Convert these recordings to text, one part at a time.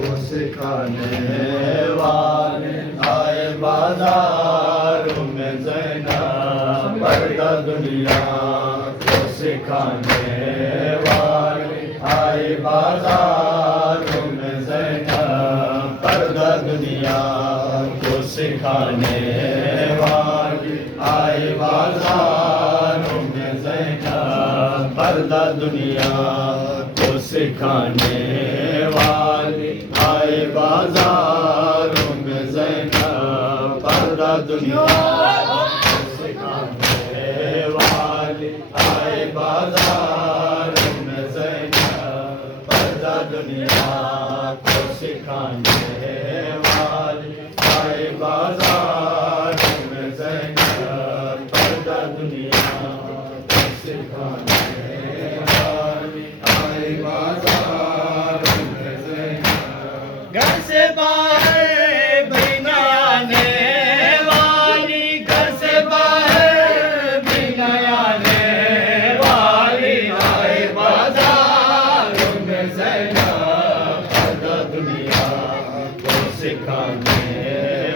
کو سکھانے والے آئے بازاروں میں زینب پردہ دنیا کو سکھانے والے آئے بازاروں میں زینب پردہ دنیا کو سکھانے والے آئے بازاروں میں زینب پردہ دنیا کو سکھانے والے آئے بازاروں میں زینب پردہ دنیا کو سکھانے والے آئے بازاروں میں زینب پردہ دنیا کو سکھانے والے آئے بازاروں میں زینب پردہ دنیا کو سکھانے والے آئے بازاروں میں زینب گھر سے باہر بھی نہ آنے والی، گھر سے باہر بھی نہ آنے والی آئے بازاروں میں زینب پردہ دنیا کو سکھانے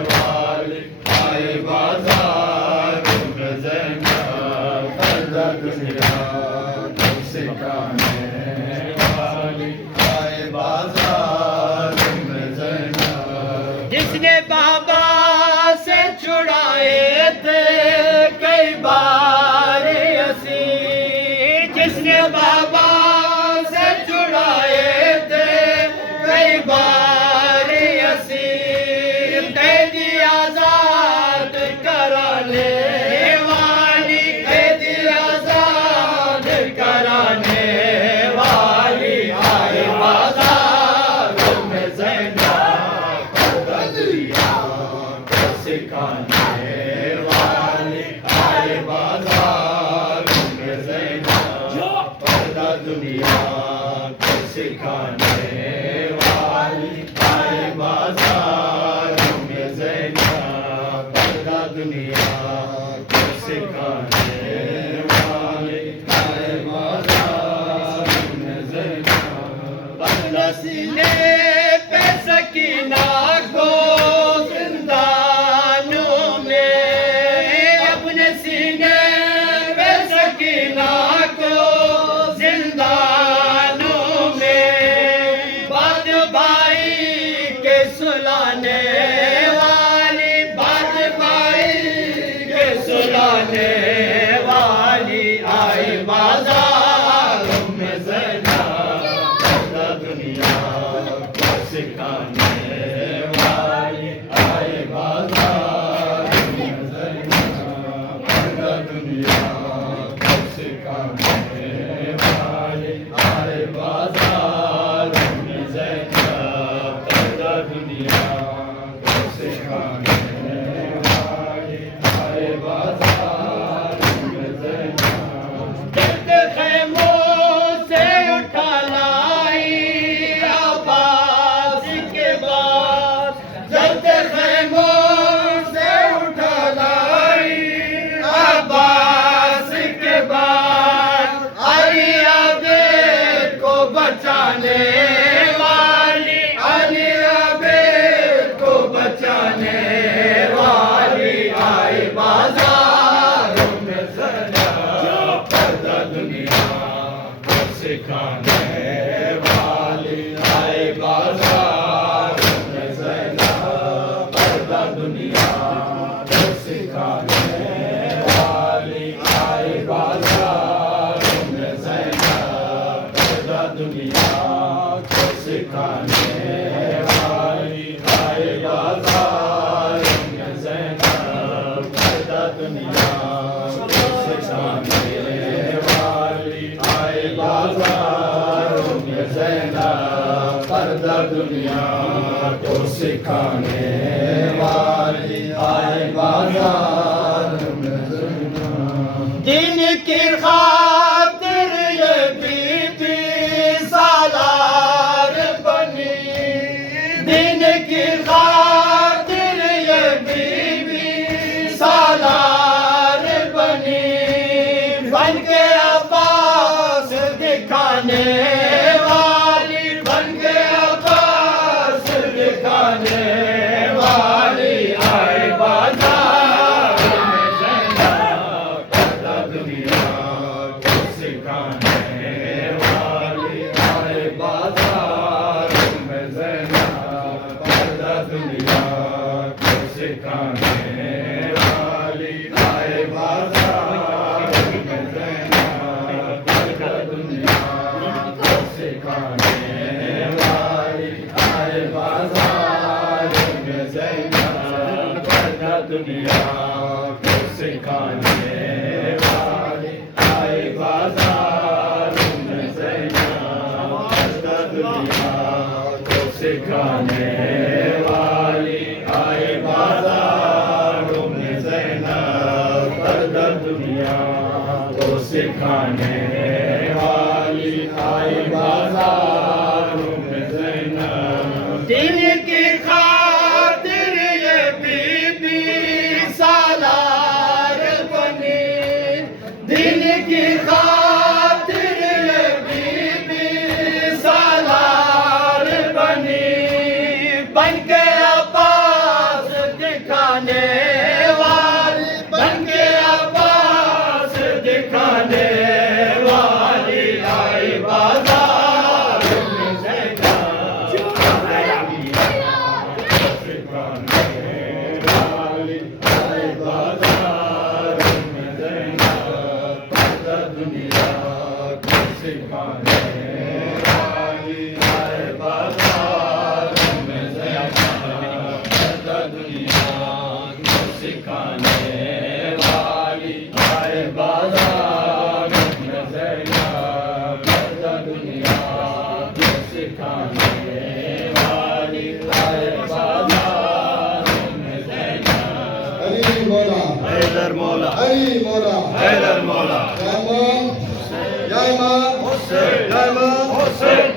والے آئے بازاروں میں زینب پردہ دنیا کو سکھانے والے آئے بازاروں میں زینب جس نے بابا سے چھڑائے تھے کئی بار اسیر، جس نے بابا سے چھڑائے تھے کئی بار اسیر، قیدی آزاد کرانے والی، قیدی آزاد کرانے والی آئے بازاروں میں زینب پردہ دنیا کو سکھانے والے آئے بازاروں میں زینب پردہ دنیا کو سکھانے والے آئے بازاروں میں زینب پردہ دنیا کو سکھانے والے آئے بازاروں میں زینب اپنے سینے پہ سکینہ کو زندانوں میں، اپنے سینے پہ سکینہ کو زندانوں میں، بات بھائی کے سلانے والی، بات بھائی کے سلانے والی آئی بازاروں میں زینب پردہ دنیا کو سکھانے والے آئے بازاروں میں زینب پردہ دنیا کو سکھانے والے آئے بازاروں میں زینب پردہ دنیا کو سکھانے والے آئے بازاروں میں زینب جلد خیموں سے اٹھا لائی عباس کے بعد، جلد خیموں سے اٹھا لائی عباس کے بعد، علی عبید کو بچانے والی، علی عبید کو بچانے والی آئی بازاروں میں زینب پردہ دنیا کو سکھانے والے آئے بازاروں میں زینب پردہ دنیا کو سکھانے والے آئے بازاروں میں زینب پردہ دنیا کو سکھانے والے آئے بازاروں میں زینب پردہ دنیا کو سکھانے والے آئے بازاروں میں زینب پردہ دنیا کو سکھانے والے آئے بازاروں میں زینب دین کی خاطر یہ بی بی سالار بنی، دین کی خاطر یہ بی بی سالار بنی، بن کے عباس دکھانے والی، بن کے عباس سکھانے والی آئے بازار میں زینب پردہ دنیا کو سکھانے والی آئے بازار میں زینب پردہ دنیا کو سکھانے والی آئے بازار میں زینب پردہ دنیا کو سکھانے والی آئے بازاروں میں زینب پردہ دنیا کو سکھانے والی آئے بازاروں میں زینب دین کی خاطر یہ بی بی سالار بنی، دین کی خاطر یہ بی بی سالار بنی، بن کے عباس دکھانے والی، بن کے عباس دکھانے والی آئی بازار میں زینب سکھانے والی آئے بازار میں زینب پردہ دنیا کو سکھانے والی آئے بازار میں زینب پردہ دنیا کو سکھانے والی آئے بازار میں زینب پردہ دنیا کو سکھانے والی آئے بازار میں زینب علی مولا حیدر مولا علی مولا حیدر مولا جائے امام جائے امام حسین جائے امام حسین